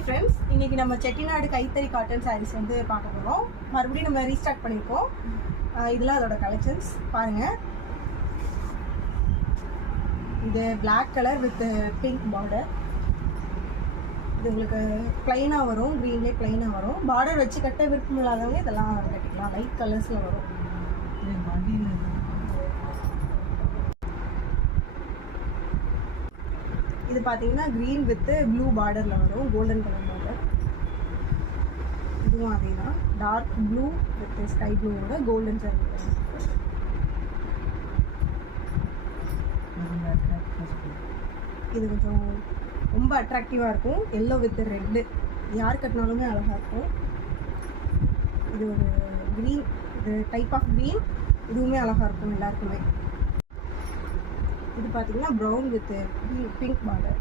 Hi friends, இன்னைக்கு நம்ம செட்டிநாடு கைத்தறி காட்டன் சாரீஸ் வந்து பார்க்க போகிறோம். மறுபடியும் நம்ம ரீஸ்டார்ட் பண்ணியிருக்கோம். இதெல்லாம் அதோட கலெக்ஷன்ஸ் பாருங்கள். இது black colour with pink border. இது உங்களுக்கு ப்ளைனாக வரும், க்ரீன்லேயே ப்ளைனாக வரும். பார்டர் வச்சு கட்ட விருப்பம் இல்லாதவங்க இதெல்லாம் கட்டிக்கலாம். லைட் கலர்ஸில் வரும். இது பார்த்தீங்கன்னா க்ரீன் வித் ப்ளூ பார்டரில் வரும், கோல்டன் கலர் பார்டர். இதுவும் அதே தான், டார்க் ப்ளூ வித் ஸ்கை ப்ளூவோட கோல்டன் சாரி. இது கொஞ்சம் ரொம்ப அட்ராக்டிவாக இருக்கும். எல்லோ வித் ரெட்டு, யார் கட்டினாலுமே அழகாக இருக்கும். இது ஒரு க்ரீன், இது டைப் ஆஃப் க்ரீன், இதுவுமே அழகாக இருக்கும் எல்லாருக்குமே. இது பார்த்தீங்கன்னா ப்ரௌன் வித் பிங்க் பார்டர்.